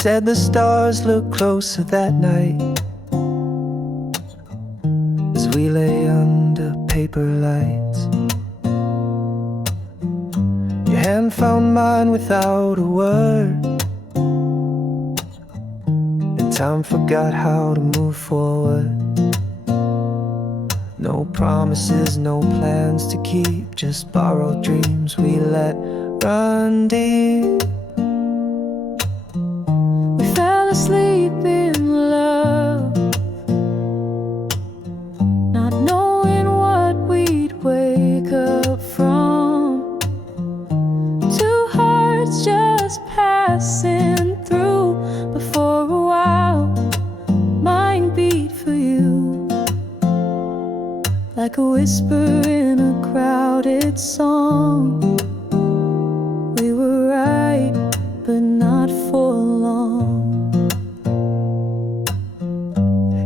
said the stars looked closer that night as we lay under paper lights. Your hand found mine without a word, and time forgot how to move forward. No promises, no plans to keep, just borrowed dreams we let run deep. We fell asleep in love, not knowing what we'd wake up from. Two hearts just passing through, but for a while mine beat for you, like a whisper in a crowded song. We were right, but not for long.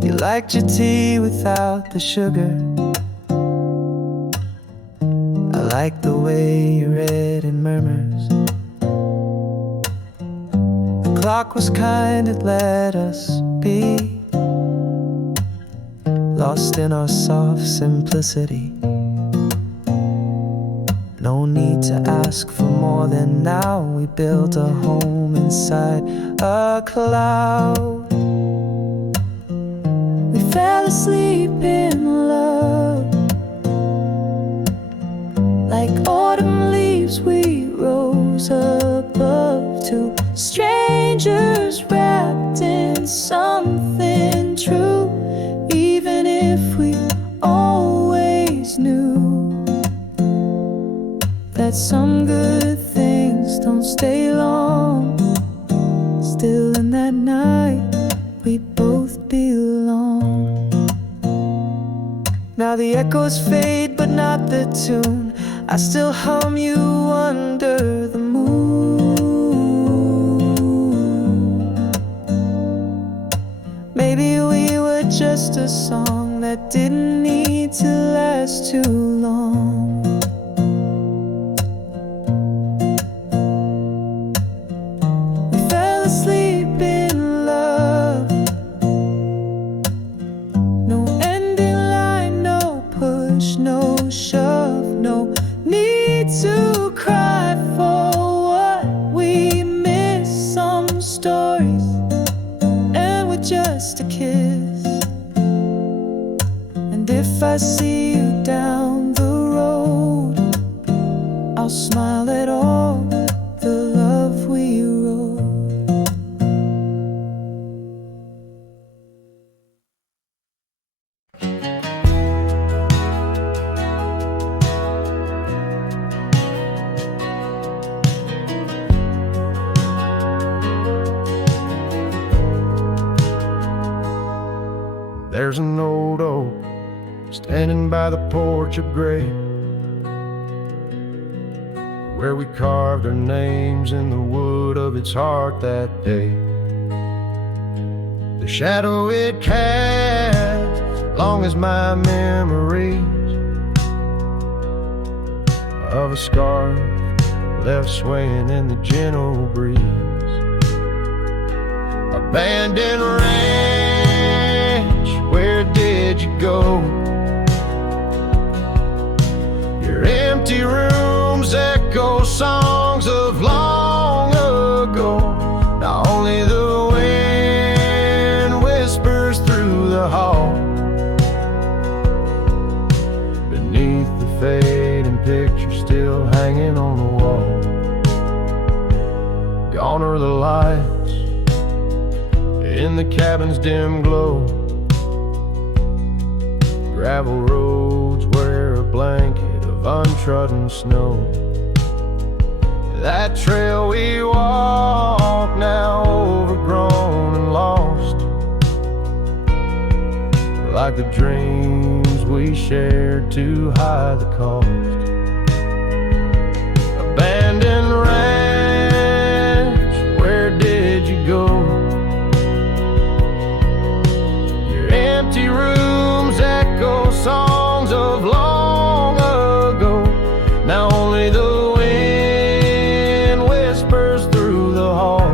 You liked your tea without the sugar. I liked the way you read in murmurs. The clock was kind, it let us be lost in our soft simplicity. No need to ask for more than now. We built a home inside a cloud. We fell asleep in love, like autumn leaves we rose above. Two strangers wrapped in something true, even if we always knew that some good things don't stay long. Still in that night, we both belong. Now the echoes fade, but not the tune. I still hum you under the moon. Maybe we were just a song that didn't need to last too long. We fell asleep in love. No ending line, no push, no shove, no need to cry for what we miss. Some stories and with just a kiss. And if I see you down the road, I'll smile at all the love we wrote. There's an old oak standing by the porch of gray, where we carved our names in the wood of its heart that day. The shadow it cast, long as my memories of a scarf left swaying in the gentle breeze. Abandoned ranch, where did you go? Your empty rooms echo songs of long ago. Now only the wind whispers through the hall, beneath the fading picture still hanging on the wall. Gone are the lights in the cabin's dim glow, gravel roads wear a blanket of untrodden snow. That trail we walk, now overgrown and lost, like the dreams we shared to hide the cost. Abandoned ranch, where did you go? Your empty rooms echo songs of long ago. Now only the wind whispers through the hall,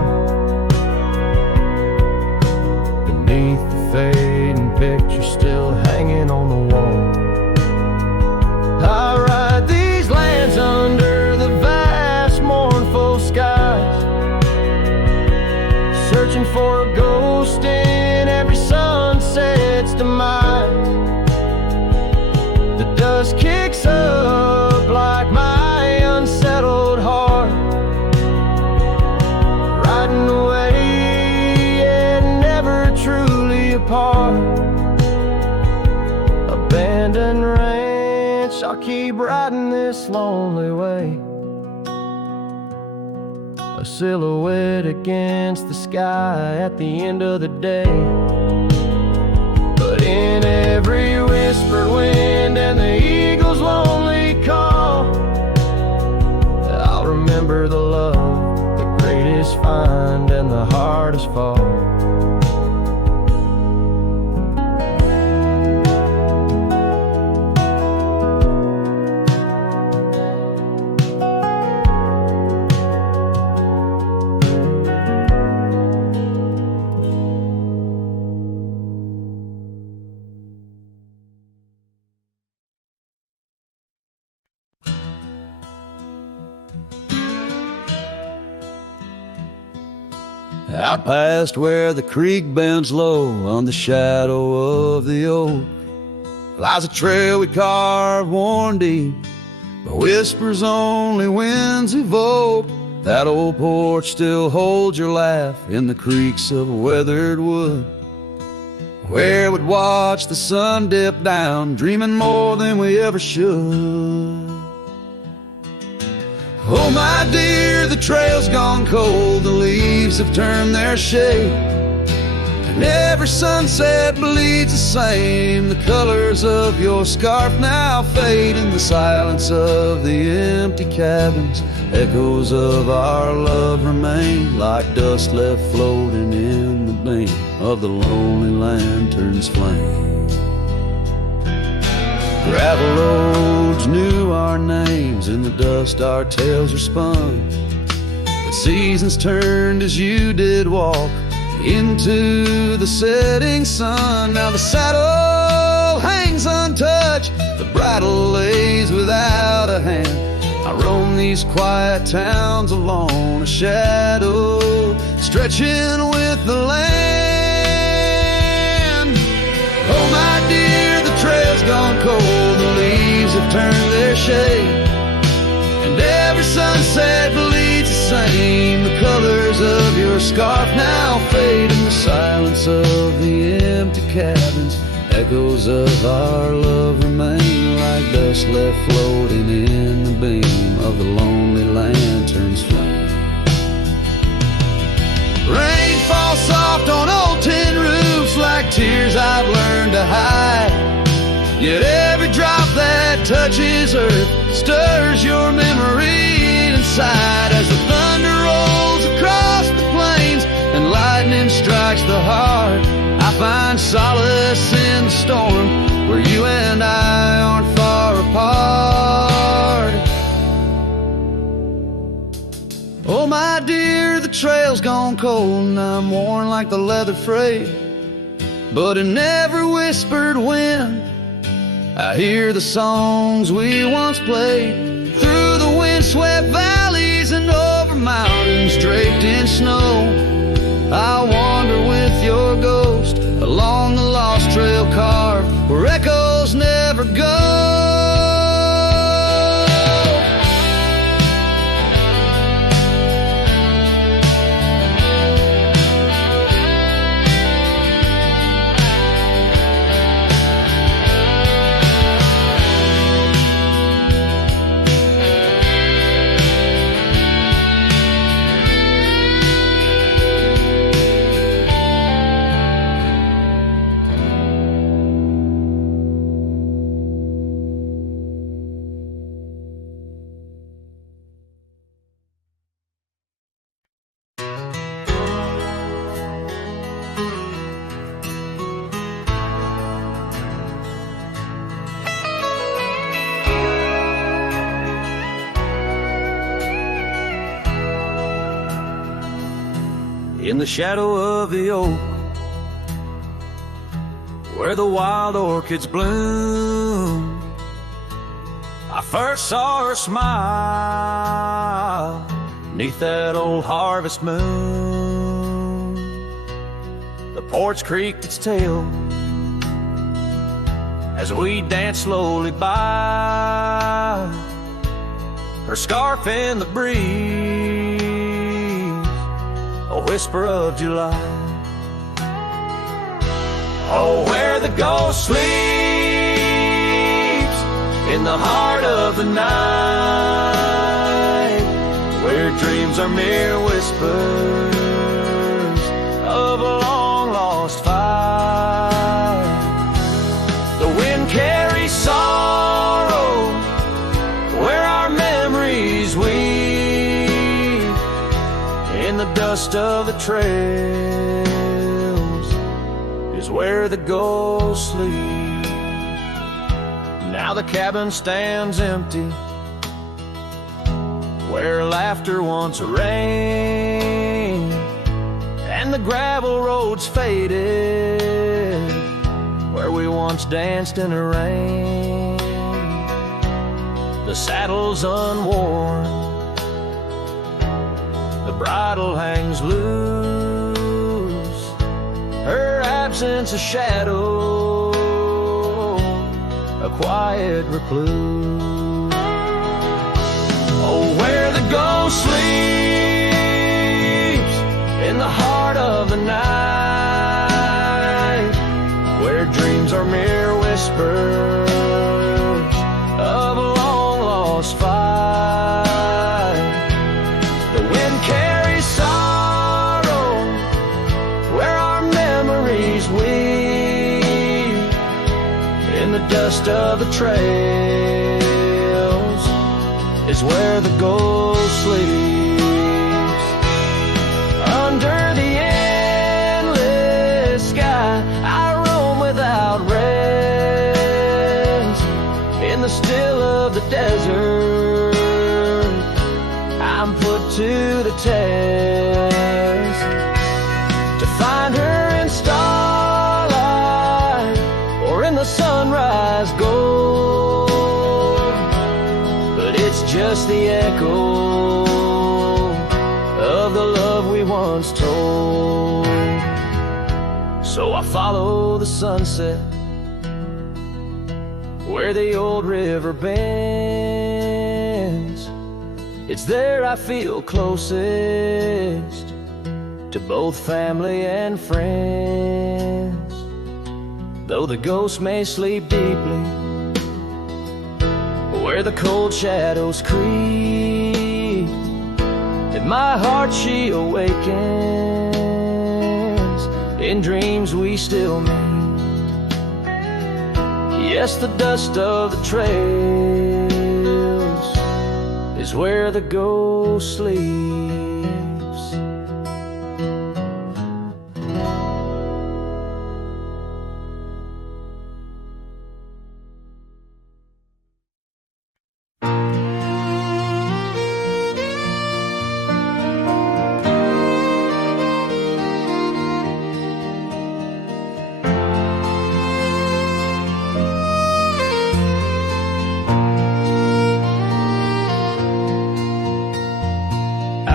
picture still hanging on the wall. I ride these lands under the vast mournful skies, searching for a ghost in every sunset's demise. The dust kicks up like my unsettled heart, riding away and never truly apart. Abandoned ranch, I'll keep riding this lonely way, a silhouette against the sky at the end of the day. But in every whispered wind and the eagle's lonely call, I'll remember the love, the greatest find and the hardest fall. Out past where the creek bends low on the shadow of the oak lies a trail we carved worn deep, but whispers only winds evoke. That old porch still holds your laugh in the creaks of weathered wood, where we'd watch the sun dip down, dreaming more than we ever should. Oh my dear, the trail's gone cold, the leaves have turned their shade, and every sunset bleeds the same. The colors of your scarf now fade in the silence of the empty cabins. Echoes of our love remain like dust left floating in the beam of the lonely lantern's flame. Gravel roads knew our names, in the dust our tales are spun. The seasons turned as you did walk into the setting sun. Now the saddle hangs untouched, the bridle lays without a hand. I roam these quiet towns alone, a shadow stretching with the land. Oh my dear, the trail's gone cold, the leaves have turned their shade, and every sunset bleeds the same. The colors of your scarf now fade in the silence of the empty cabins. Echoes of our love remain like dust left floating in the beam of the lonely lantern's flame. Rain falls soft on old tin roofs like tears I've learned to hide, yet every drop that touches earth stirs your memory inside. As the thunder rolls across the plains and lightning strikes the heart, I find solace in the storm where you and I aren't far apart. Oh my dear, the trail's gone cold and I'm worn like the leather freight, but in every whispered wind I hear the songs we once played. Through the windswept valleys and over mountains draped in snow, I'll wander with your ghost along the lost trail carved where echoes never go. In the shadow of the oak, where the wild orchids bloom. I first saw her smile 'neath that old harvest moon. The porch creaked its tail as we danced slowly by, her scarf in the breeze, a whisper of July. Oh, where the ghost sleeps in the heart of the night, where dreams are mere whispers of a long-lost fight. The wind carries sorrow where our memories weave, in the dust of the trails is where the ghost sleeps. Now the cabin stands empty, where laughter once reigned, and the gravel roads faded, where we once danced in the rain. The saddle's unworn, the bridle hangs loose, her absence a shadow, a quiet recluse. Oh, where the ghost sleeps in the heart of the night, where dreams are mere whispers of a long-lost fight. The wind carries sorrow where our memories weave, in the dust of the trails is where the ghost sleeps. Under the endless sky I roam without rest, in the still of the desert I'm put to the test, to find her in starlight or in the sunrise gold. But it's just the echo of the love we once told. So I follow the sunset where the old river bends. It's there I feel closest to both family and friends. Though the ghost may sleep deeply where the cold shadows creep, in my heart she awakens, in dreams we still meet. Yes, the dust of the trails is where the ghost sleeps.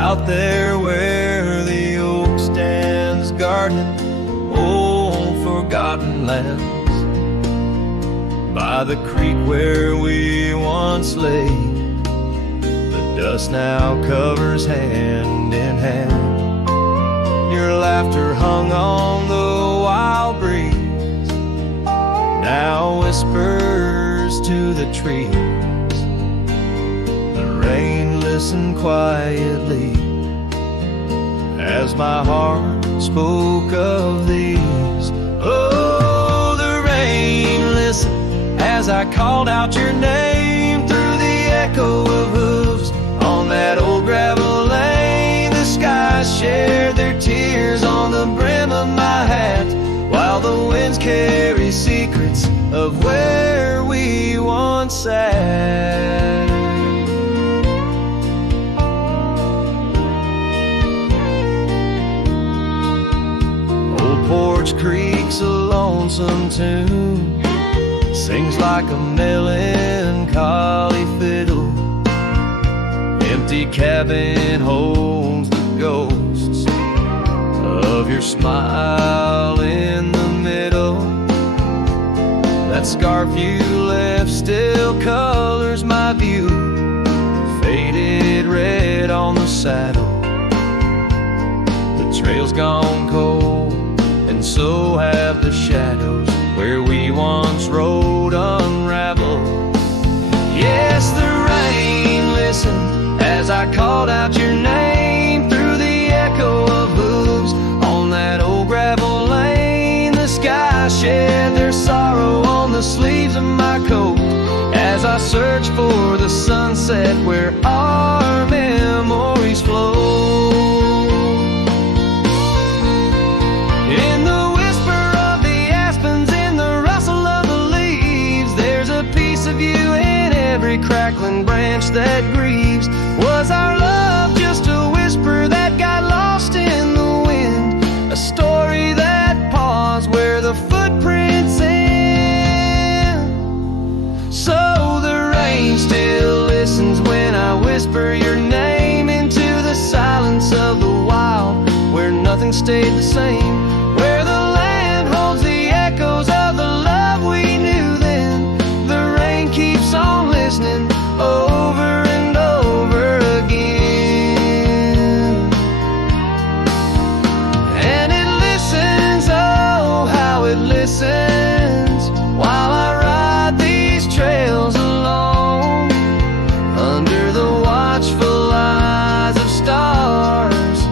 Out there where the oak stands guarding old forgotten lands, by the creek where we once lay, the dust now covers hand in hand. Your laughter hung on the wild breeze, now whispers to the trees. The rain listened quietly as my heart spoke of these. Oh, the rain listened as I called out your name through the echo of hooves on that old gravel lane. The skies shared their tears on the brim of my hat, while the winds carry secrets of where we once sat. porch creaks a lonesome tune, sings like a melancholy fiddle. Empty cabin holds the ghosts of your smile in the middle. That scarf you left still colors my view, faded red on the saddle. The trail's gone cold, and so have the shadows where we once rode unraveled. Yes, the rain listened as I called out your name through the echo of hooves on that old gravel lane. The sky shed their sorrow on the sleeves of my coat as I search for the sunset where our memories flow. In the whisper of the aspens, in the rustle of the leaves, there's a piece of you in every crackling branch that grieves. Was our love just a whisper that got lost in the wind? A story that paused where the footprints end? So the rain still listens when I whisper your name into the silence of the wild, where nothing stayed the same, where the land holds the echoes of the love we knew then. The rain keeps on listening over and over again. And it listens, oh how it listens, while I ride these trails alone, under the watchful eyes of stars,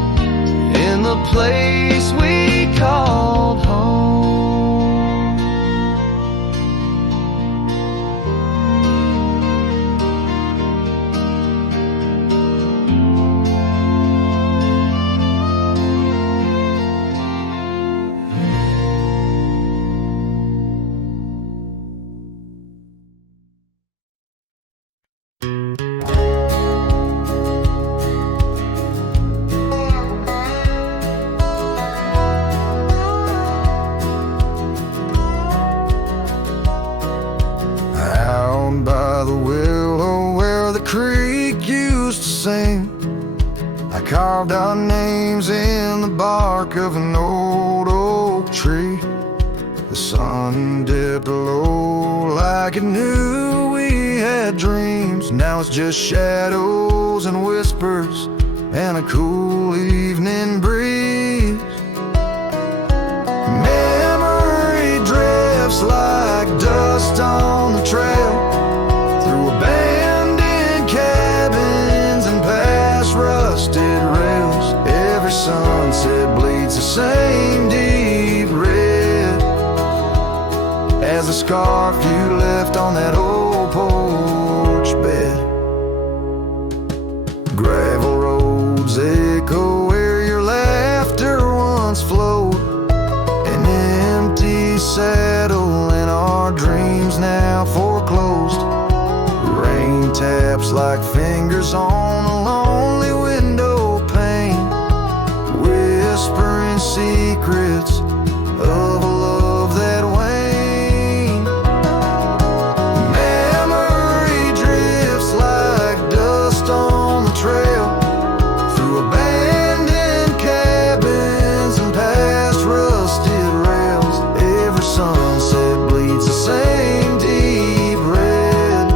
in the place we called home. Out by the willow where the creek used to sing, I carved our names in the bark of an old oak tree. The sun dipped low like it knew we had dreams. Now it's just shadows and whispers and a cool evening breeze. Memory drifts like dust on the trail, through abandoned cabins and past rusted rails. Every sunset bleeds the same deep red as the scarf you left on that old porch bed. Gravel roads echo where your laughter once flowed, an empty saddle and our dreams now foreclosed. Rain taps like fingers on a lonely window pane, whispering secrets of a love that waned. Memory drifts like dust on the trail, through abandoned cabins and past rusted rails. Every sunset bleeds the same deep red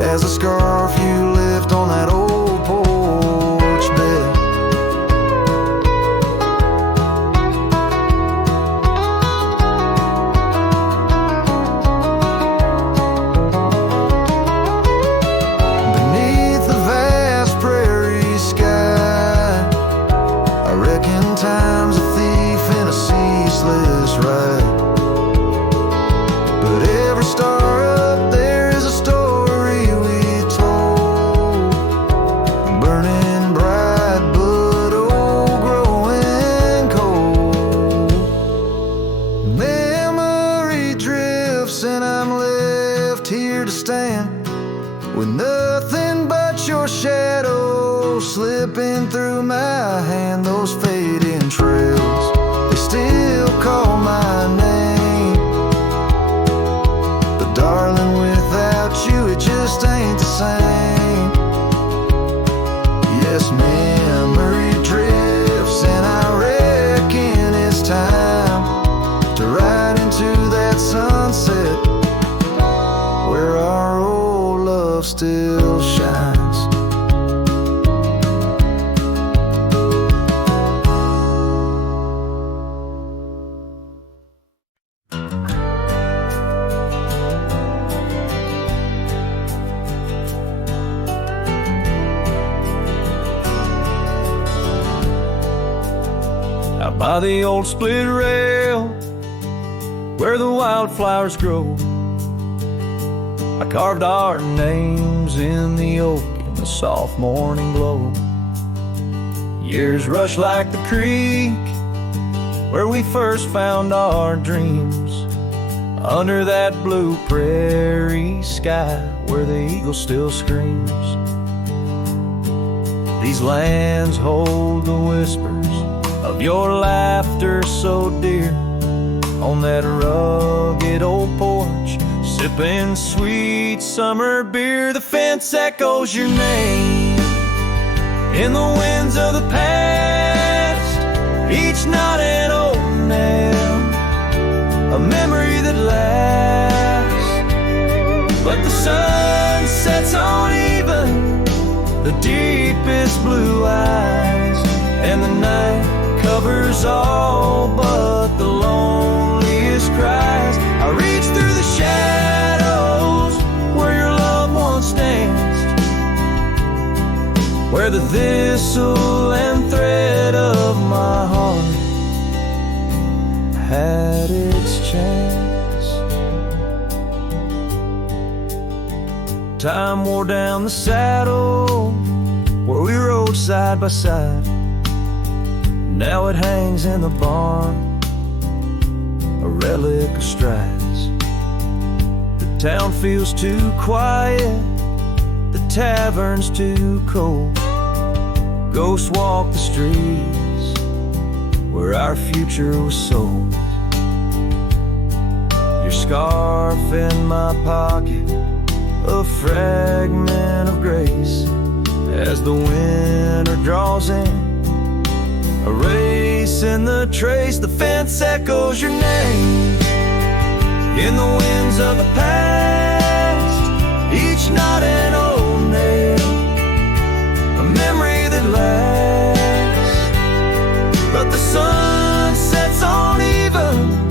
as the scarf you left on that old porch bed. Beneath the vast prairie sky, I reckon time's a thief in a ceaseless ride. But every star up there is a story we told, burning bright but old, growing cold. Memory drifts and I'm left here to stand with nothing but your shadow slipping through my hand. Those fading trails, they call my name. But darling, without you it just ain't the same. Yes, memory drifts, and I reckon it's time to ride into that sunset where our old love still shines. Out by the old split rail where the wildflowers grow, I carved our names in the oak in the soft morning glow. Years rush like the creek where we first found our dreams, under that blue prairie sky where the eagle still screams. These lands hold the whispers of your laughter so dear, on that rugged old porch, sipping sweet summer beer. The fence echoes your name in the winds of the past, each knot an old nail, a memory that lasts. But the sun sets on even the deepest blue eyes, and the night covers all but the loneliest cries. I reach through the shadows where your loved ones danced, where the thistle and thread of my heart had its chance. Time wore down the saddle where we rode side by side. Now it hangs in the barn, a relic of strides. The town feels too quiet, the tavern's too cold. Ghosts walk the streets where our future was sold. Your scarf in my pocket, a fragment of grace, as the winter draws in, a race in the trace. The fence echoes your name in the winds of the past, each knot an old nail, a memory that lasts. But the sun sets on even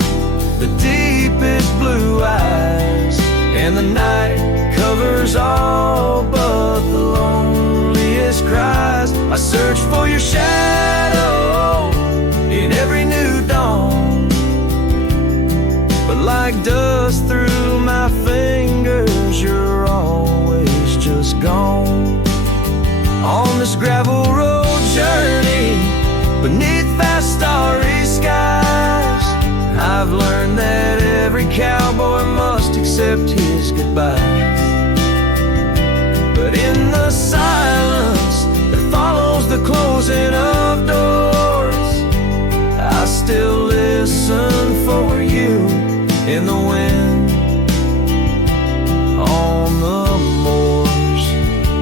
the deepest blue eyes, and the night covers all but the loneliest cries. I search for your shadow in every new dawn, but like dust through my fingers, you're always just gone. On this gravel road journey beneath vast starry skies, I've learned that every cowboy must accept his goodbyes. But in the silence that follows the closing of doors, I still listen for you in the wind on the moors.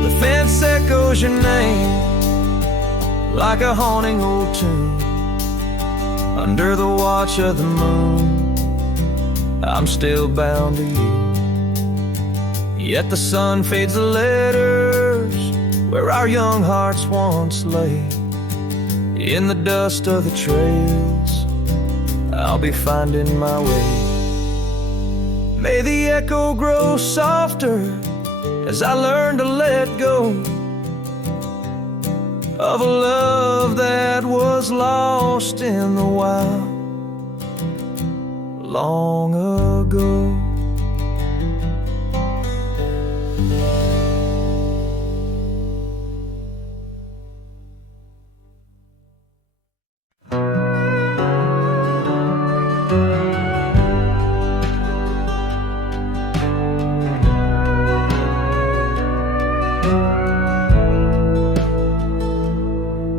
The fence echoes your name like a haunting old tune. Under the watch of the moon, I'm still bound to you. Yet the sun fades the letters where our young hearts once lay. In the dust of the trails, I'll be finding my way. May the echo grow softer as I learn to let go of a love that was lost in the wild long ago.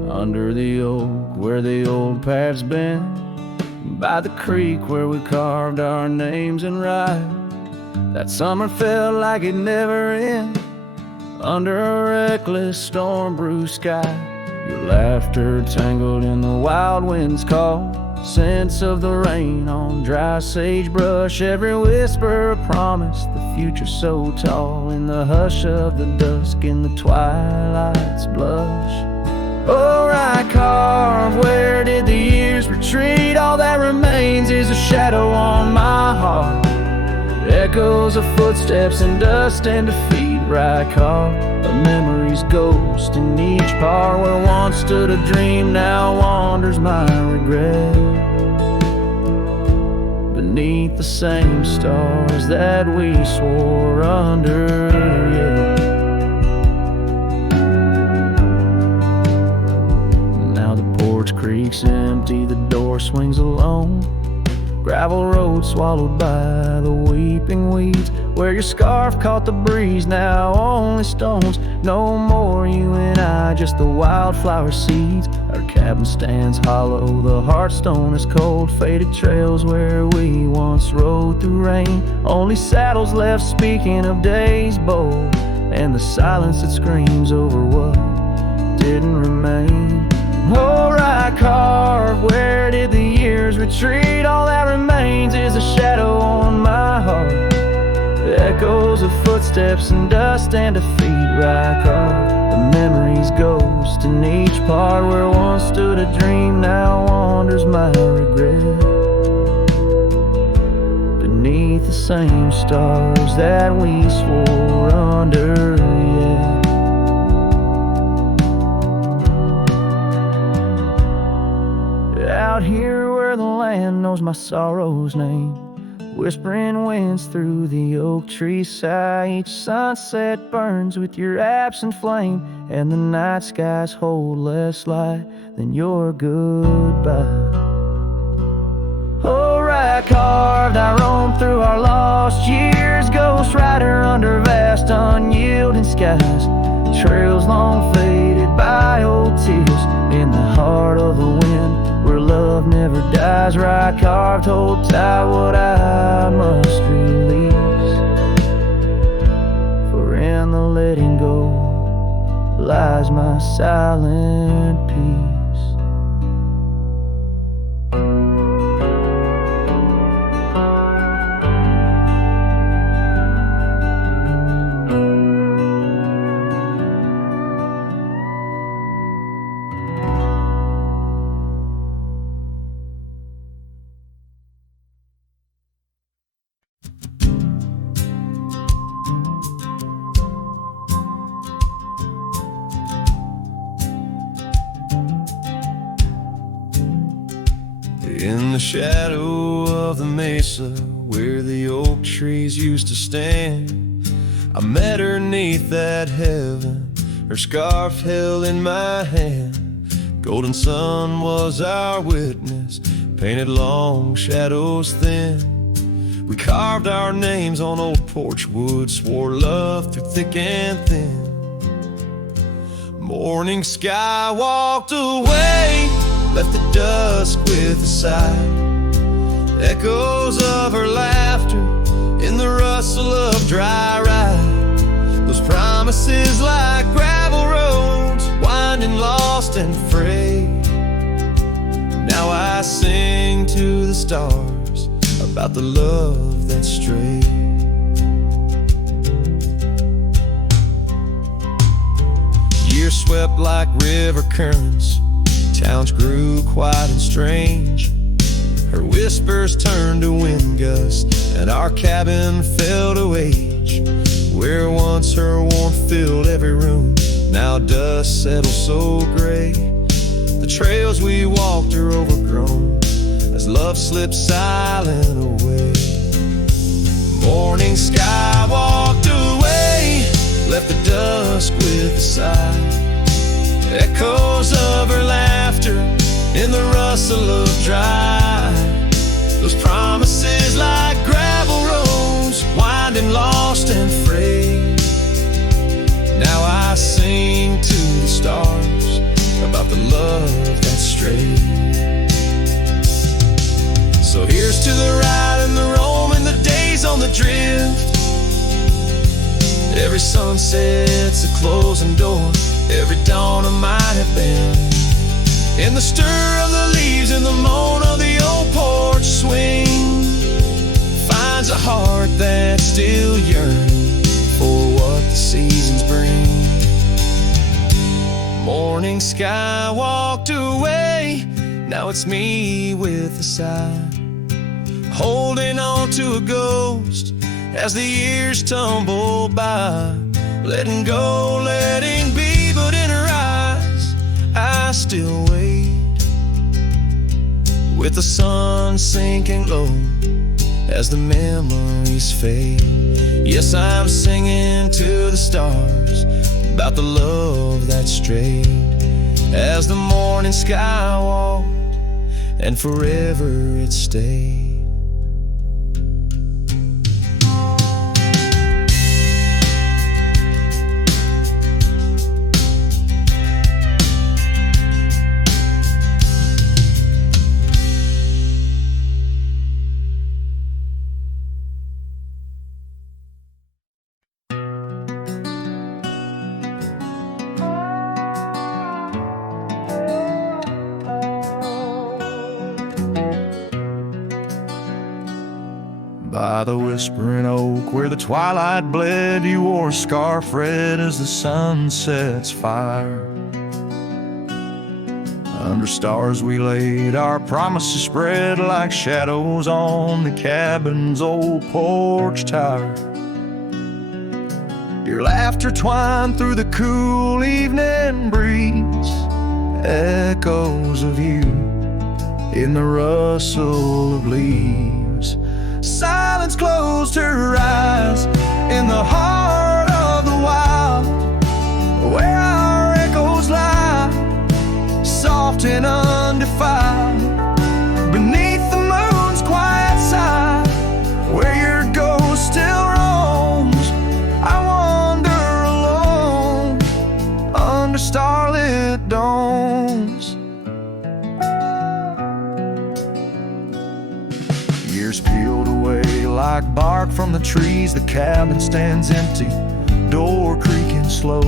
Under the oak where the old path's been, by the creek where we carved our names in rye. That summer felt like it never ended, under a reckless storm-bruised sky. Your laughter tangled in the wild wind's call, scents of the rain on dry sagebrush, every whisper a promise, the future so tall, in the hush of the dusk, in the twilight's blush. Oh, right carve, where did the years retreat? All that remains is a shadow on my heart, echoes of footsteps and dust and defeat. Right carve, a memory's ghost in each part, where once stood a dream, now wanders my regret, beneath the same stars that we swore under. Yeah. Now the porch creaks empty, the door swings alone, gravel road swallowed by the weeping weeds, where your scarf caught the breeze, now only stones. No more you and I, just the wildflower seeds. Our cabin stands hollow, the hearthstone is cold, faded trails where we once rode through rain. Only saddles left speaking of days bold, and the silence that screams over what didn't remain. Oh, right carve, where did the years retreat? All that remains is a shadow on my heart, echoes of footsteps and dust and defeat. Right carve, the memory's ghost in each part, where once stood a dream, now wanders my regret, beneath the same stars that we swore under. Yeah. Out here where the land knows my sorrow's name, whispering winds through the oak tree sigh. Each sunset burns with your absent flame, and the night skies hold less light than your goodbye. Oh, right carved, I roam through our lost years, ghost rider under vast unyielding skies, trails long faded by old tears, in the heart of the wind where love never dies. Right carved, hold tight what I must release, for in the letting go lies my silent peace. In the shadow of the mesa where the oak trees used to stand, I met her 'neath that heaven, her scarf held in my hand. Golden sun was our witness, painted long shadows thin. We carved our names on old porch wood, swore love through thick and thin. Morning sky walked away, left the dusk with a sigh. Echoes of her laughter in the rustle of dry rye. Those promises like gravel roads, winding lost and frayed. Now I sing to the stars about the love that strayed. Years swept like river currents, towns grew quiet and strange. Her whispers turned to wind gusts, and our cabin fell to age. Where once her warmth filled every room, now dust settles so gray. The trails we walked are overgrown as love slips silent away. Morning sky walked away, left the dusk with a sigh. Echoes of her laughter in the rustle of dry. Those promises like gravel roads, winding lost and frayed. Now I sing to the stars about the love that strayed. So here's to the ride and the roam and the days on the drift. Every sunset's a closing door, every dawn I might have been. In the stir of the leaves and the moan of the old porch swing, finds a heart that still yearns for what the seasons bring. Morning sky walked away, now it's me with a sigh, holding on to a ghost as the years tumble by. Letting go, letting be, but in her eyes I still wait, with the sun sinking low as the memories fade. Yes, I'm singing to the stars about the love that strayed, as the morning sky walked and forever it stayed. By the whispering oak where the twilight bled, you wore a scarf red as the sun sets fire. Under stars we laid our promises spread like shadows on the cabin's old porch tower. Your laughter twined through the cool evening breeze, echoes of you in the rustle of leaves. Silence closed her eyes in the heart of the wild, where our echoes lie, soft and undefiled, beneath the moon's quiet side, where your ghost still roams. I wander alone under starlit domes. Years peeled away like bark from the trees, the cabin stands empty, door creaking slow.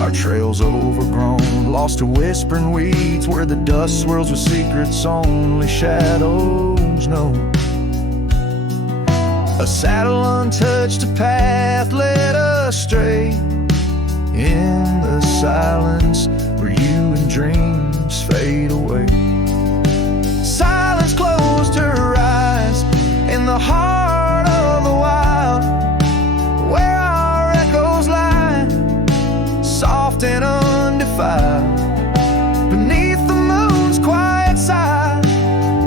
Our trails overgrown, lost to whispering weeds, where the dust swirls with secrets only shadows know. A saddle untouched, a path led astray, in the silence where you and dreams fade away. Silence closed her eyes in the heart of the wild, where our echoes lie, soft and undefiled, beneath the moon's quiet side,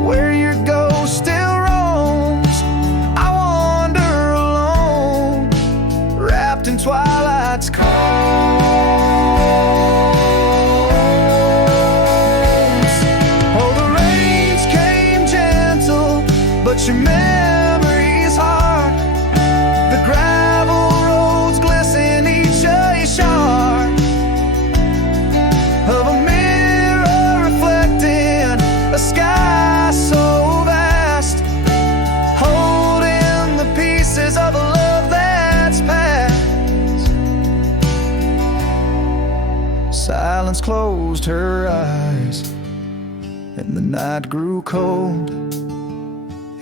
where your ghost still roams. I wander alone, wrapped in twilight's calm. But your memory's hard, the gravel roads glisten, each a shard of a mirror reflecting a sky so vast, holding the pieces of a love that's past. Silence closed her eyes, and the night grew cold.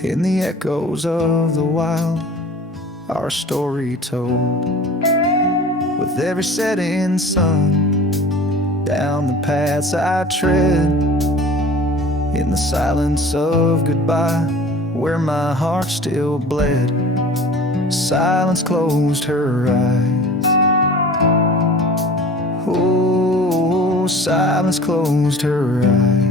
In the echoes of the wild, our story told, with every setting sun, down the paths I tread, in the silence of goodbye, where my heart still bled. Silence closed her eyes. Oh, silence closed her eyes.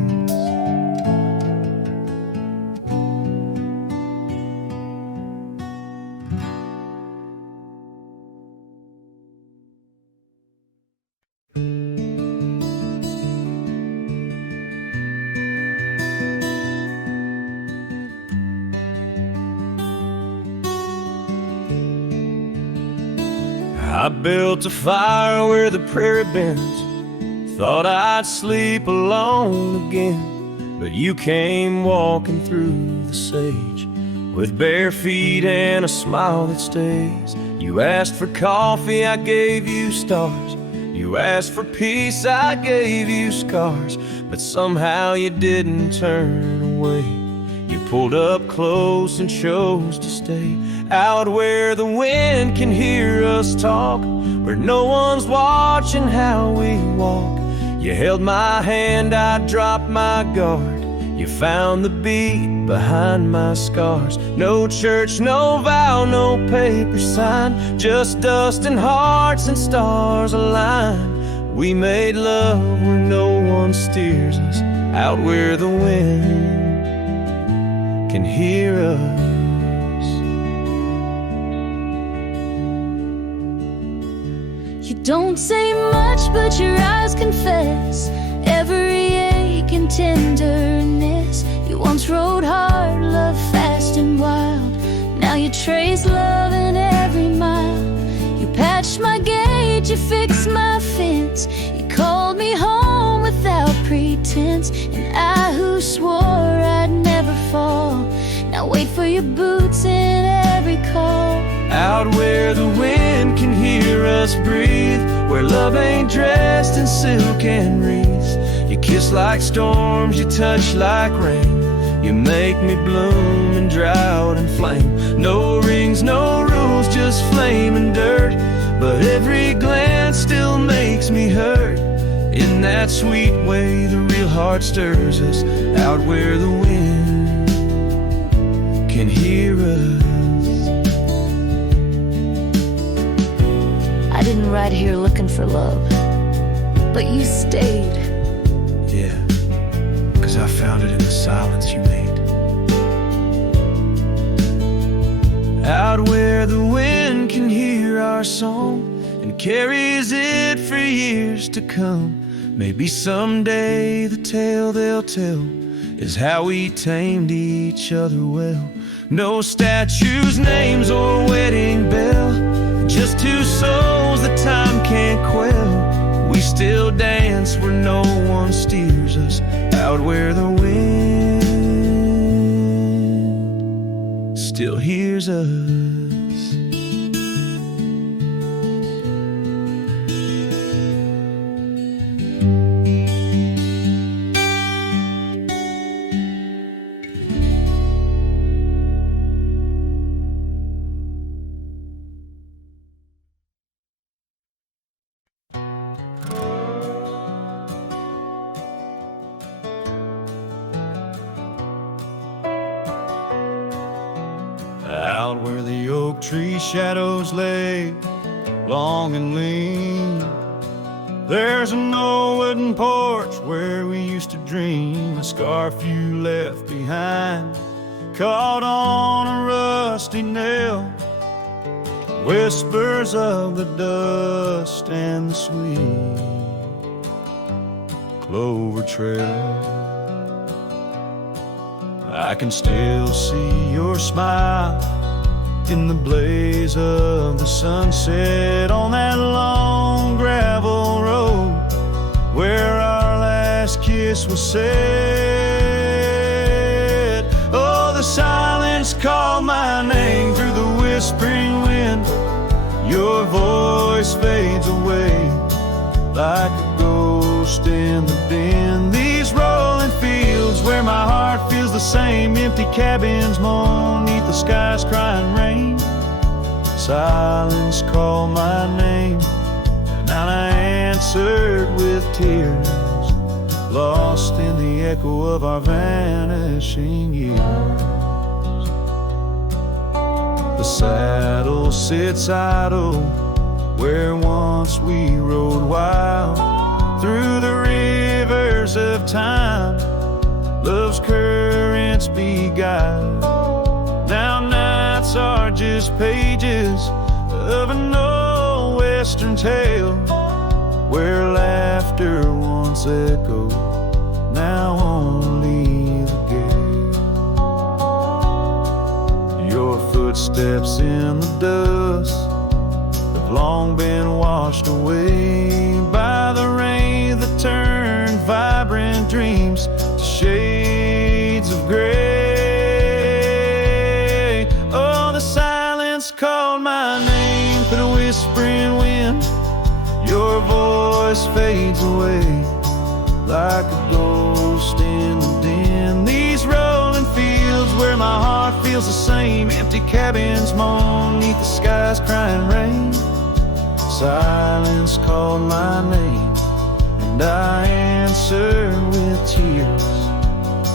I built a fire where the prairie bends, thought I'd sleep alone again. but you came walking through the sage with bare feet and a smile that stays. You asked for coffee, I gave you stars. You asked for peace, I gave you scars. But somehow you didn't turn away. You pulled up close and chose to stay out where the wind can hear us talk, where no one's watching how we walk. You held my hand, I dropped my guard. You found the beat behind my scars. No church, no vow, no paper sign, just dust and hearts and stars aligned. We made love where no one steers us, out where the wind can hear us. You don't say much, but your eyes confess every ache and tenderness. You once rode hard, loved fast and wild. Now you trace love in every mile. You patched my gate, you fixed my fence. You called me home without pretense. And I who swore I'd never fall, now wait for your boots in every call. Out where the wind can hear us breathe, where love ain't dressed in silk and wreaths. You kiss like storms, you touch like rain. You make me bloom in drought and flame. No rings, no rules, just flame and dirt. But every glance still makes me hurt. In that sweet way the real heart stirs us, out where the wind can hear us. I didn't ride here looking for love, but you stayed. Yeah, 'cause I found it in the silence you made. Out where the wind can hear our song and carries it for years to come. Maybe someday the tale they'll tell is how we tamed each other well. No statues, names, or wedding bell, just two souls that time can't quell. We still dance where no one steers us, out where the wind still hears us. Out where the oak tree shadows lay, long and lean, there's an old wooden porch where we used to dream. A scarf you left behind, caught on a rusty nail. Whispers of the dust and the sweet clover trail. I can still see your smile in the blaze of the sunset on that long gravel road where our last kiss was said. Oh, the silence called my name through the whispering wind. Your voice fades away like a ghost in the den. These rolling fields where my heart feels the same, empty cabins moan neath the sky's crying rain. Silence called my name, and I answered with tears, lost in the echo of our vanishing years. The saddle sits idle where once we rode wild through the rivers of time. Love's currents beguiled. Now nights are just pages of an old western tale where laughter once echoed, now only the gale. Your footsteps in the dust have long been washed away by the rain that turned vibrant dreams to shade. gray. Oh, the silence called my name through the whispering wind. Your voice fades away like a ghost in the dim. These rolling fields where my heart feels the same. Empty cabins moan neath the sky's crying rain. Silence called my name, and I answered with tears,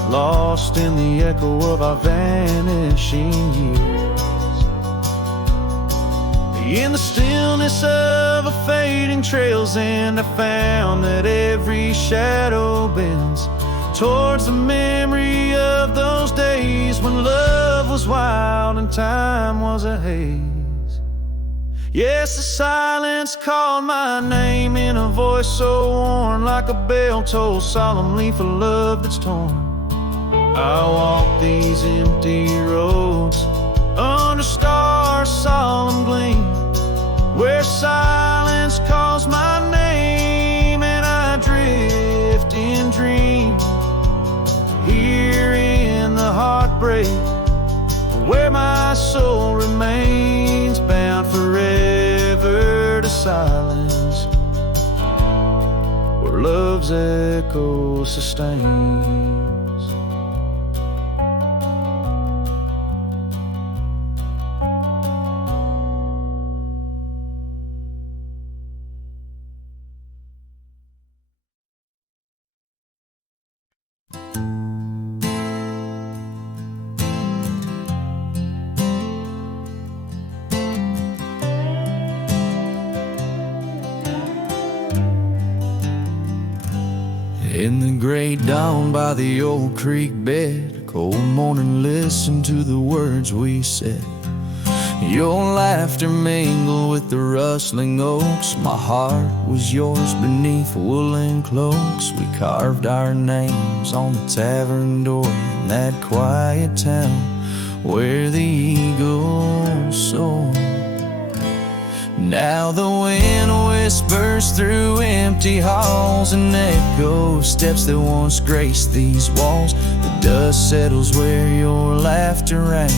lost in the echo of our vanishing years. In the stillness of a fading trail's end, I found that every shadow bends towards the memory of those days when love was wild and time was a haze. Yes, the silence called my name in a voice so worn, like a bell toll solemnly for love that's torn. I walk these empty roads under stars' solemn gleam, where silence calls my name and I drift in dream. Here in the heartbreak, where my soul remains bound forever to silence, where love's echo sustains. In the gray dawn by the old creek bed, a cold morning, listen to the words we said. Your laughter mingled with the rustling oaks. My heart was yours beneath woolen cloaks. We carved our names on the tavern door in that quiet town where the eagles soar. Now the wind whispers through empty halls and echoes steps that once graced these walls. The dust settles where your laughter rang,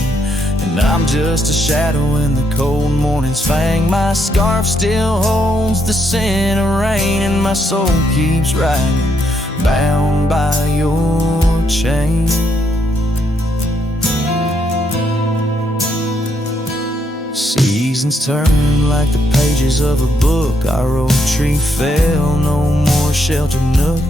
and I'm just a shadow in the cold morning's fang. My scarf still holds the scent of rain, and my soul keeps riding, bound by your chain. Seasons turn like the pages of a book. Our oak tree fell, no more shelter nook.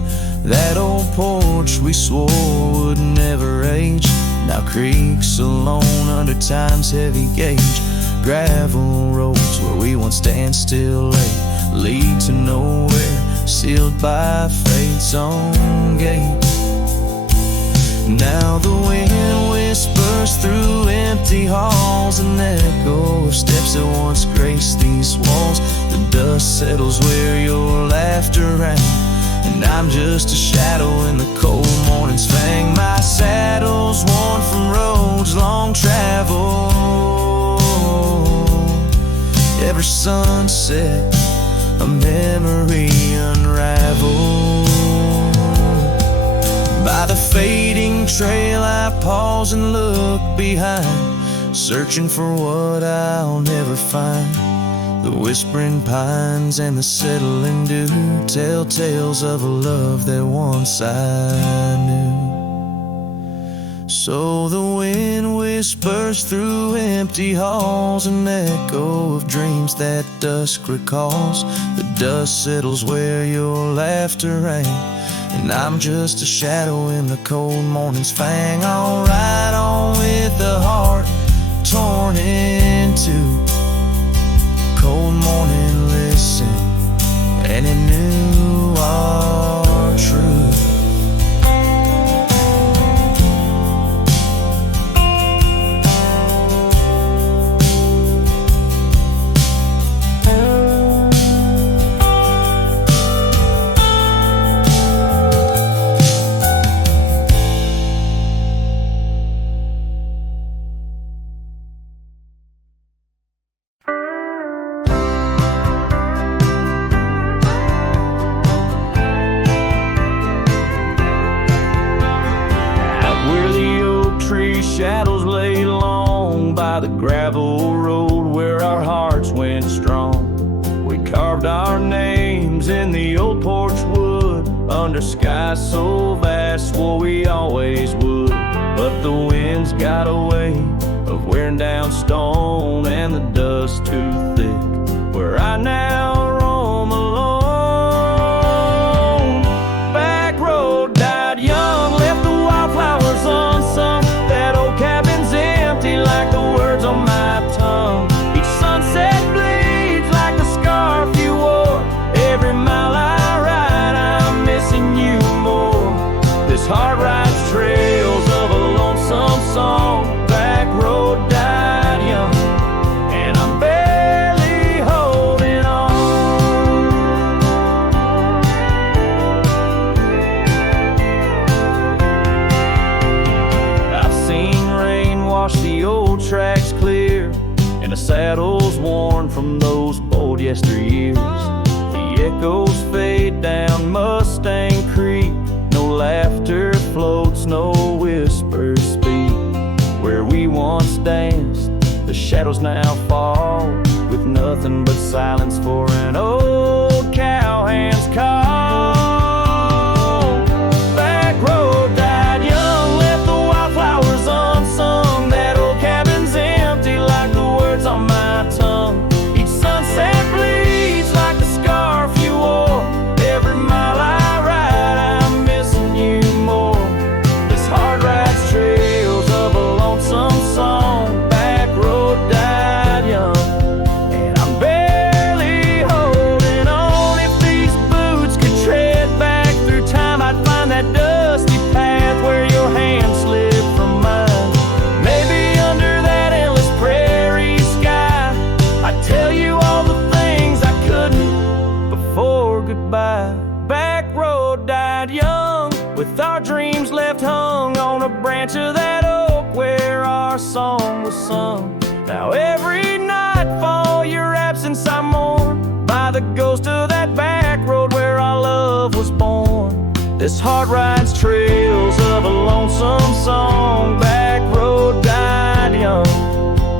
That old porch we swore would never age now creaks alone under time's heavy gauge. Gravel roads where we once stand still late lead to nowhere, sealed by fate's own gate. Now the wind whispers through empty halls, an echo of steps that once graced these walls. The dust settles where your laughter rang, and I'm just a shadow in the cold morning's fang. My saddle's worn from roads long traveled. Every sunset, a memory unraveled. By the fading trail I pause and look behind, searching for what I'll never find. The whispering pines and the settling dew tell tales of a love that once I knew. So the wind whispers through empty halls, an echo of dreams that dusk recalls. The dust settles where your laughter rang, and I'm just a shadow in the cold morning's fang. I'll ride on with the heart torn in two. Cold morning, listen, and it knew our truth. shadows lay long by the gravel road where our hearts went strong. We carved our names in the old porch wood under skies so vast, swore we always would. But the winds got a way of wearing down stone and the dust too thick, where I now roam alone. Back road died young, left the wildflowers unsung. That old cabin's empty like the words on my tongue. Each sunset bleeds like the scarf you wore. Every mile I ride, I'm missing you more. This heart rides trails of a lonesome song. Back road died young, and I'm barely holding on. I've seen rain wash the old tracks clear, and the saddles worn from those bold yesteryears. The echoes fade down Mustang Creek. No laughter floats, no whispers speak. Where we once danced, the shadows now fall, with nothing but silence for an old cowhand's call. Back road died young, left the wildflowers unsung. That old cabin's empty like the words on my tongue. Each sunset bleeds like the scarf you wore. Every mile I ride, I'm missing you more. This heart rides trails of a lonesome song. Back road died young, and I'm barely holding on. If these boots could tread back through time, I'd find that dusty path where your hand slipped from mine. Maybe under that endless prairie sky, I'd tell you all the things I couldn't before goodbye. Back road died young, with our dreams left hung on a branch of that oak where our song was sung. Now every nightfall your absence I mourn, by the ghost of that back road where our love was born. This heart rides trails of a lonesome song. Back road died young,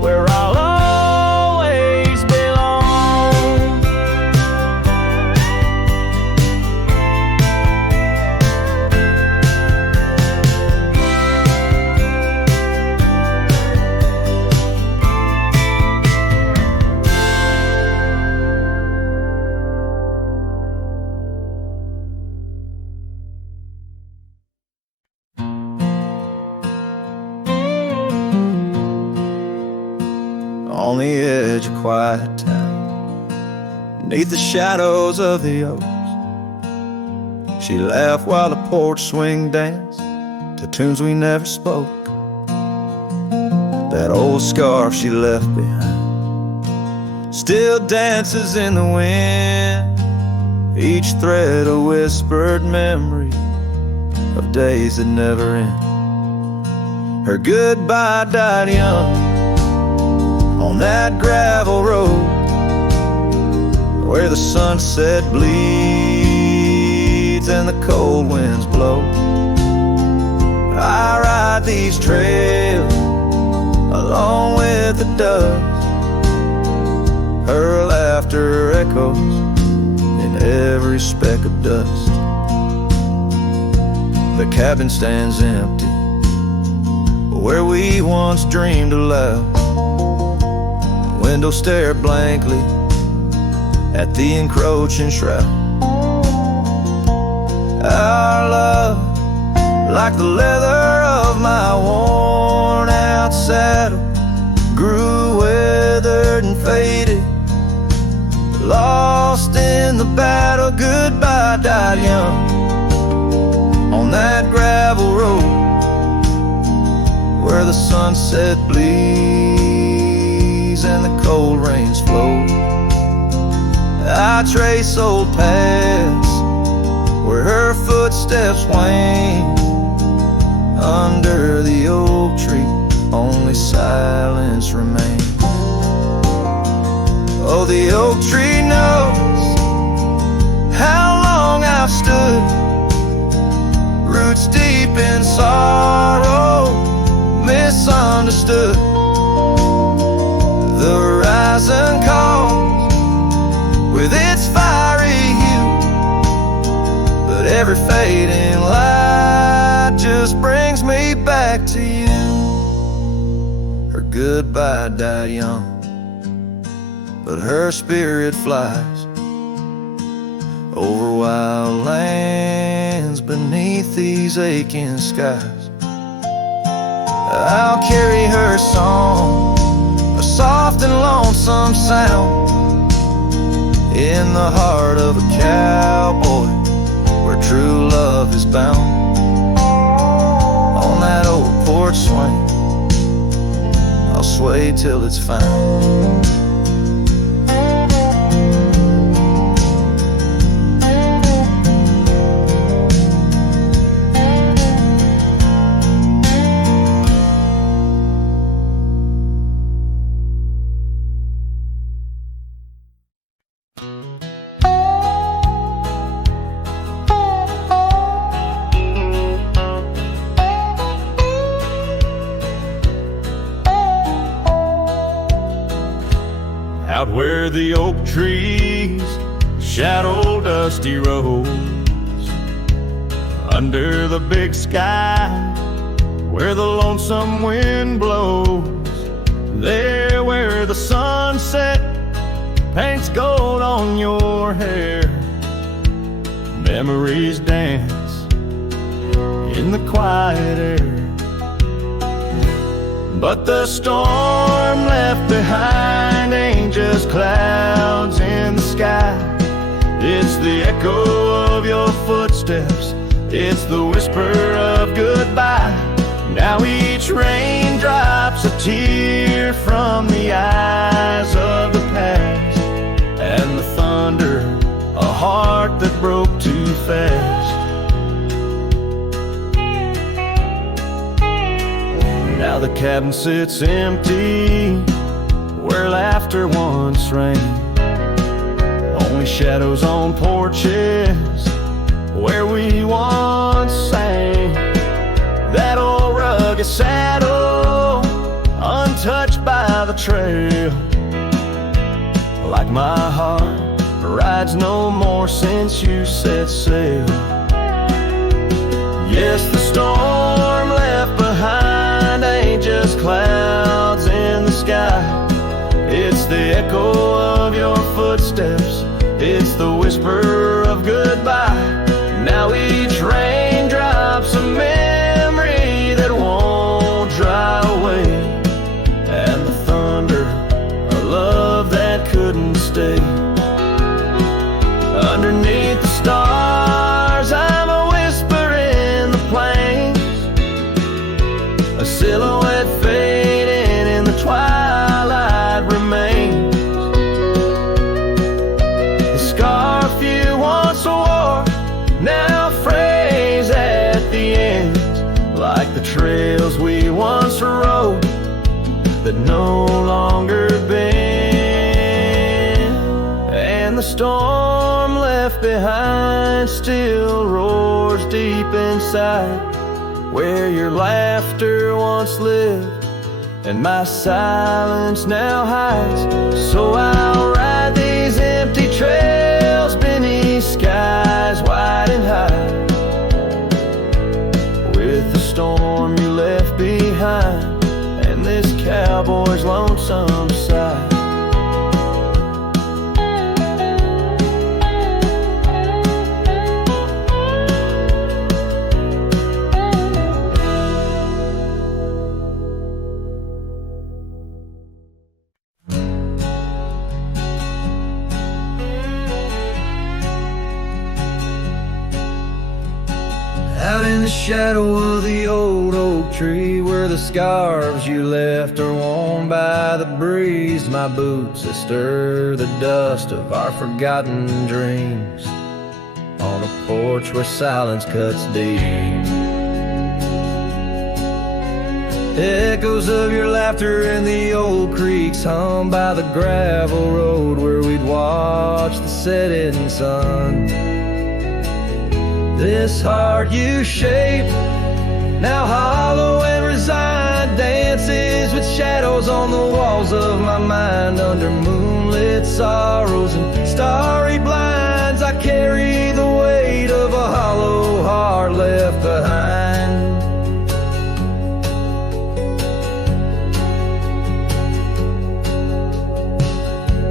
where I'll always belong. On the edge of quiet town, beneath the shadows of the oaks, she laughed while the porch swing danced to tunes we never spoke. That old scarf she left behind still dances in the wind, each thread a whispered memory of days that never end. Her goodbye died young on that gravel road where the sunset bleeds and the cold winds blow. I ride these trails along with the doves. Her laughter echoes in every speck of dust. The cabin stands empty where we once dreamed aloud. Windows stare blankly at the encroaching shroud. Our love, like the leather of my worn out saddle, grew withered and faded, lost in the battle. Goodbye died young on that gravel road where the sunset bleeds and the cold rains flow. I trace old paths where her footsteps wane. Under the oak tree only silence remains. Oh, the oak tree knows how long I've stood, roots deep in sorrow, miss misunderstood. The horizon calls with its fiery hue, but every fading light just brings me back to you. Her goodbye died young, but her spirit flies over wild lands beneath these aching skies. I'll carry her song, a soft and lonesome sound, in the heart of a cowboy where true love is bound. On that old porch swing, I'll sway till it's found. Out where the oak trees shadow dusty roads, under the big sky where the lonesome wind blows, there where the sunset paints gold on your hair, memories dance in the quiet air. But the storm left behind ain't just clouds in the sky. It's the echo of your footsteps, it's the whisper of goodbye. Now each raindrop's a tear from the eyes of the past, and the thunder, a heart that broke too fast. Now the cabin sits empty where laughter once rang, only shadows on porches where we once sang. That old rugged saddle, untouched by the trail, like my heart rides no more since you set sail. Yes, the storm left behind ain't just clouds in the sky. It's the echo of your footsteps, it's the whisper of goodbye. Now each raindrop's a memory that won't dry away, and the thunder, a love that couldn't stay. Underneath the stars, I'm a whisper in the plains, a silhouette fading in the twilight remains. The scarf you once wore now frays at the ends, like the trails we once rode that no longer bend. And the storm left behind still roars deep inside, where your laughter once lived and my silence now hides. So I'll ride these empty trails beneath skies wide and high, with the storm you left behind and this cowboy's lonesome sigh. Out in the shadow of the old oak tree, where the scarves you left are worn by the breeze, my boots that stir the dust of our forgotten dreams, on a porch where silence cuts deep. Echoes of your laughter in the old creeks hum by the gravel road where we'd watch the setting sun. This heart you shaped, now hollow and resigned, dance dances with shadows on the walls of my mind. Under moonlit sorrows and starry blinds, I carry the weight of a hollow heart left behind.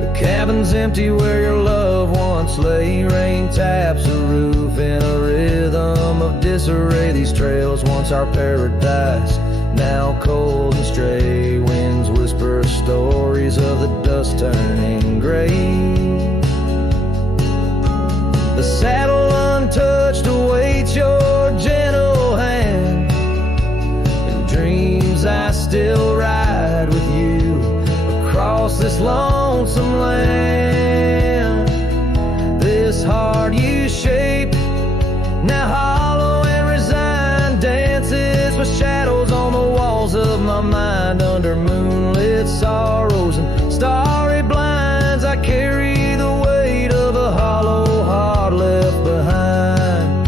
The cabin's empty where your love once lay. Rain taps the roof in a rhythm of disarray. These trails, once our paradise, now cold and stray. Winds whisper stories of the dust turning gray. The saddle untouched awaits your gentle hand. In dreams I still ride with you across this lonesome land. This heart you shape, now hollow and resigned, dances with shadows on the walls of my mind. Under moonlit sorrows and starry blinds, I carry the weight of a hollow heart left behind.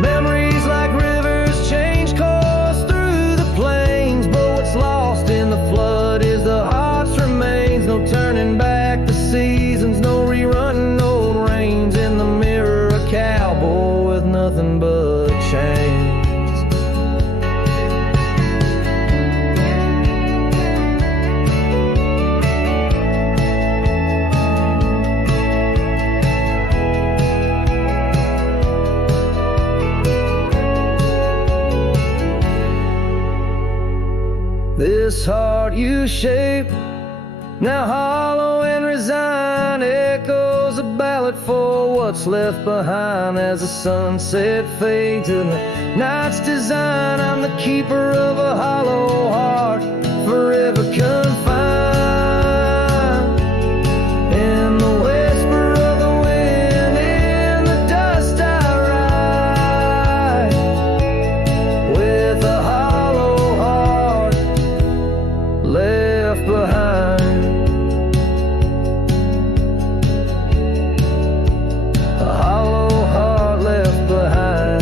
Memories like rivers change course through the plains, but what's lost in the flood is the heart's remains. No turning back the seasons, no rerunning old reins. In the mirror, a cowboy with nothing but chains. This heart you shape, now hollow and resigned, echoes a ballad for what's left behind. As the sunset fades in the night's design, I'm the keeper of a hollow heart, forever confined. In the whisper of the wind, in the dust I ride, with a hollow heart left behind. A hollow heart left behind.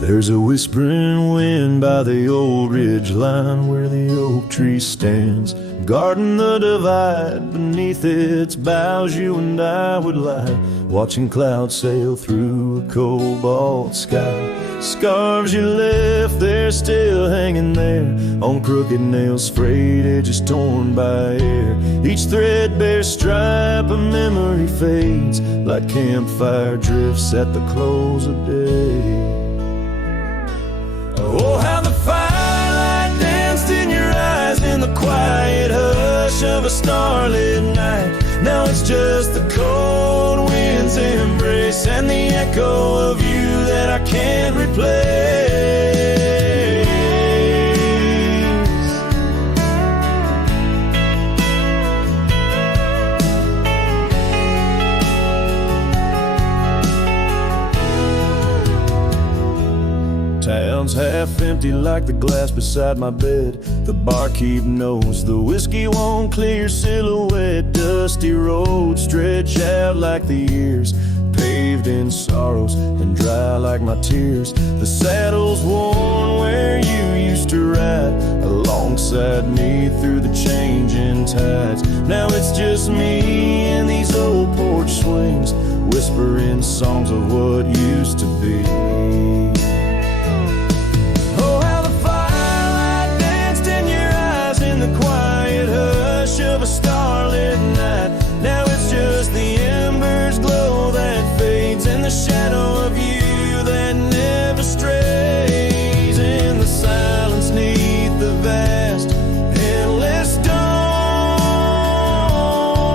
There's a whispering wind by the old ridge line where the oak tree stands, guarding the divide. Beneath its boughs you and I would lie, watching clouds sail through a cobalt sky. Scarves you left there still hanging there on crooked nails, frayed edges torn by air. Each threadbare stripe of memory fades like campfire drifts at the close of day. Oh, how the firelight danced in your eyes in the quiet hush of a starlit night. Now it's just the cold wind's embrace and the echo of you that I can't replace. Town's half empty like the glass beside my bed. The barkeep knows the whiskey won't clear your silhouette. Dusty roads stretch out like the years, paved in sorrows and dry like my tears. The saddle's worn where you used to ride alongside me through the changing tides. Now it's just me and these old porch swings, whispering songs of what used to be. Of a starlit night, now it's just the embers glow that fades, and the shadow of you that never strays. In the silence neath the vast endless dawn,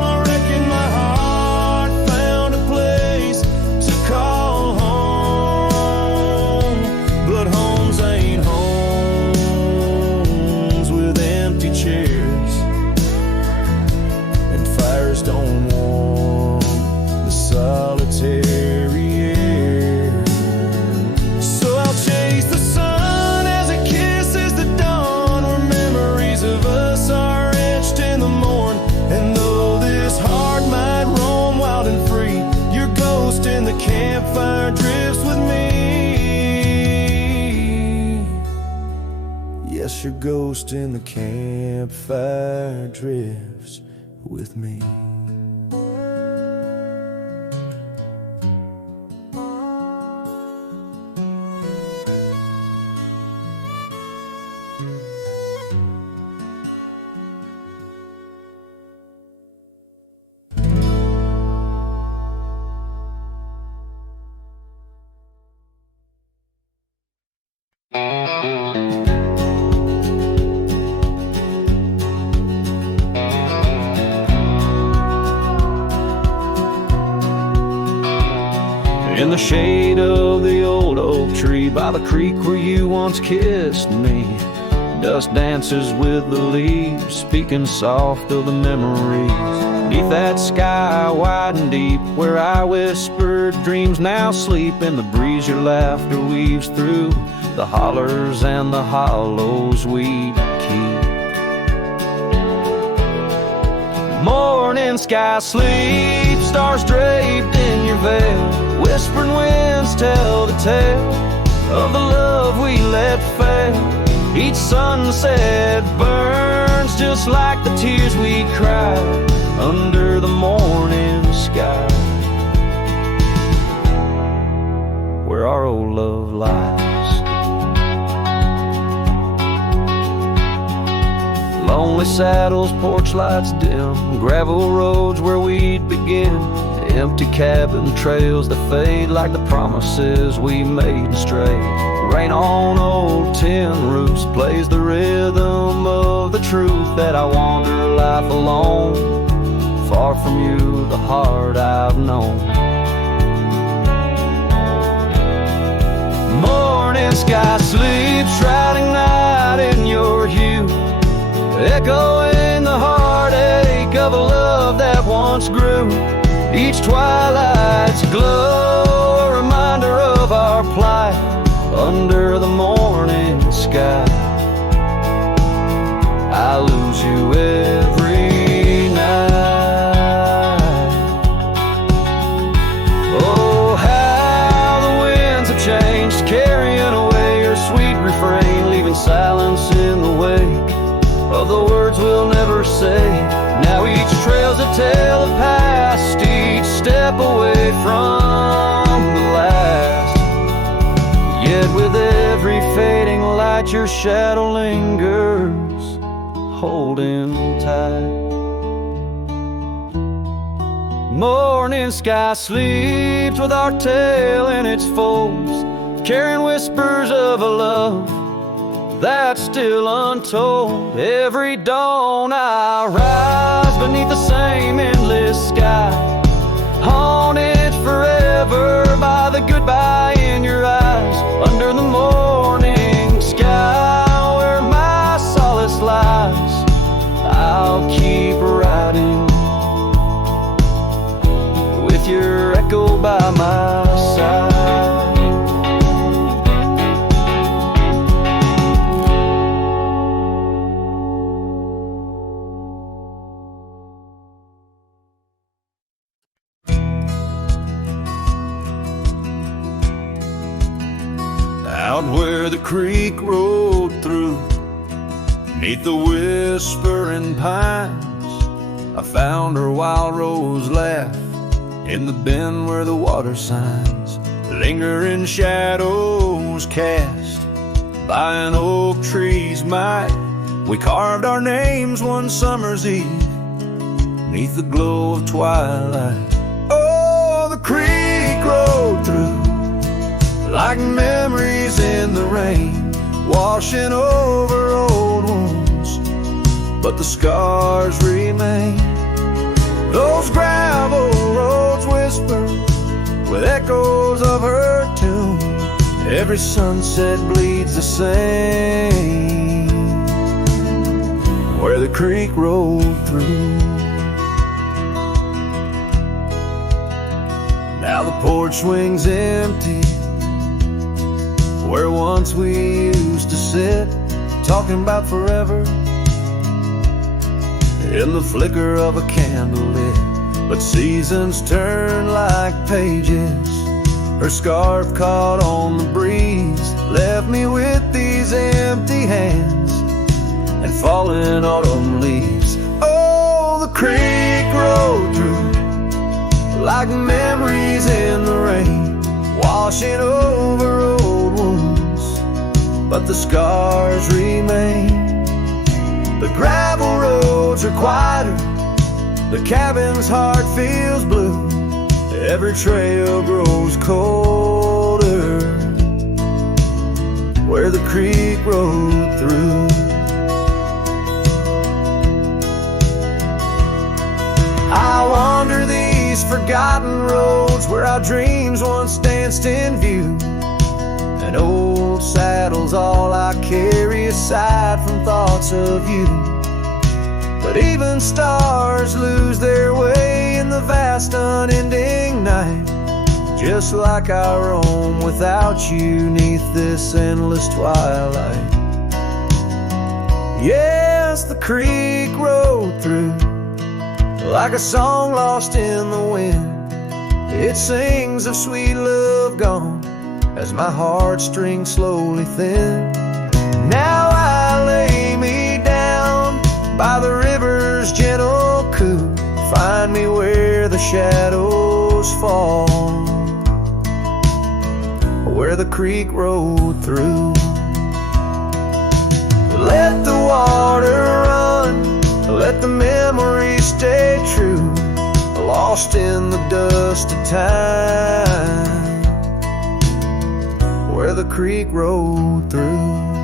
I reckon my heart found a place to call home, but homes ain't homes with but your ghost in the campfire drifts with me. In the shade of the old oak tree by the creek where you once kissed me, dust dances with the leaves, speaking soft of the memories. Beneath that sky wide and deep where I whispered dreams now sleep. In the breeze your laughter weaves through the hollers and the hollows we keep. Morning sky sleep, stars draped in your veil. Whispering winds tell the tale of the love we let fail. Each sunset burns just like the tears we cried under the morning sky, where our old love lies. Lonely saddles, porch lights dim, gravel roads where we'd begin. Empty cabin trails that fade like the promises we made and strayed. Rain on old tin roofs plays the rhythm of the truth that I wander life alone, far from you, the heart I've known. Morning sky sleeps, shrouding night in your hue, echoing the heartache of a love that once grew. Each twilight's glow, a reminder of our plight under the morning sky. I lose you every night. Oh, how the winds have changed, carrying away your sweet refrain, leaving silence in the wake of the words we'll never say. Now each trail's a tale of past, each step away from the last. Yet with every fading light your shadow lingers, holding tight. Morning sky sleeps with our tale in its folds, carrying whispers of a love that's still untold. Every dawn I rise beneath the same endless sky, haunted forever by the goodbye in your eyes. Under the morning sky where my solace lies, I'll keep riding with your echo by my side. Out where the creek rolled through, neath the whispering pines, I found her wild rose laugh in the bend where the water signs linger in shadows cast by an oak tree's might. We carved our names one summer's eve neath the glow of twilight. Oh, the creek rolled through like memories in the rain, washing over old wounds, but the scars remain. Those gravel roads whisper with echoes of her tune. Every sunset bleeds the same where the creek rolled through. Now the porch swings empty where once we used to sit, talking about forever in the flicker of a candle lit. But seasons turn like pages. Her scarf caught on the breeze left me with these empty hands, and falling autumn leaves. Oh, the creek rolled through like memories in the rain, washing over old wounds, but the scars remain. The gravel roads are quieter, the cabin's heart feels blue. Every trail grows colder where the creek rode through. I wander these forgotten roads where our dreams once danced in view. An old saddle's all I carry aside from thoughts of you. But even stars lose their way in the vast unending night, just like I roam without you neath this endless twilight. Yes, the creek rode through like a song lost in the wind. It sings of sweet love gone as my heartstrings slowly thin. Now I lay me down by the river's gentle coo. Find me where the shadows fall, where the creek rode through. Let the water run, let the memories stay true, lost in the dust of time, where the creek rode through.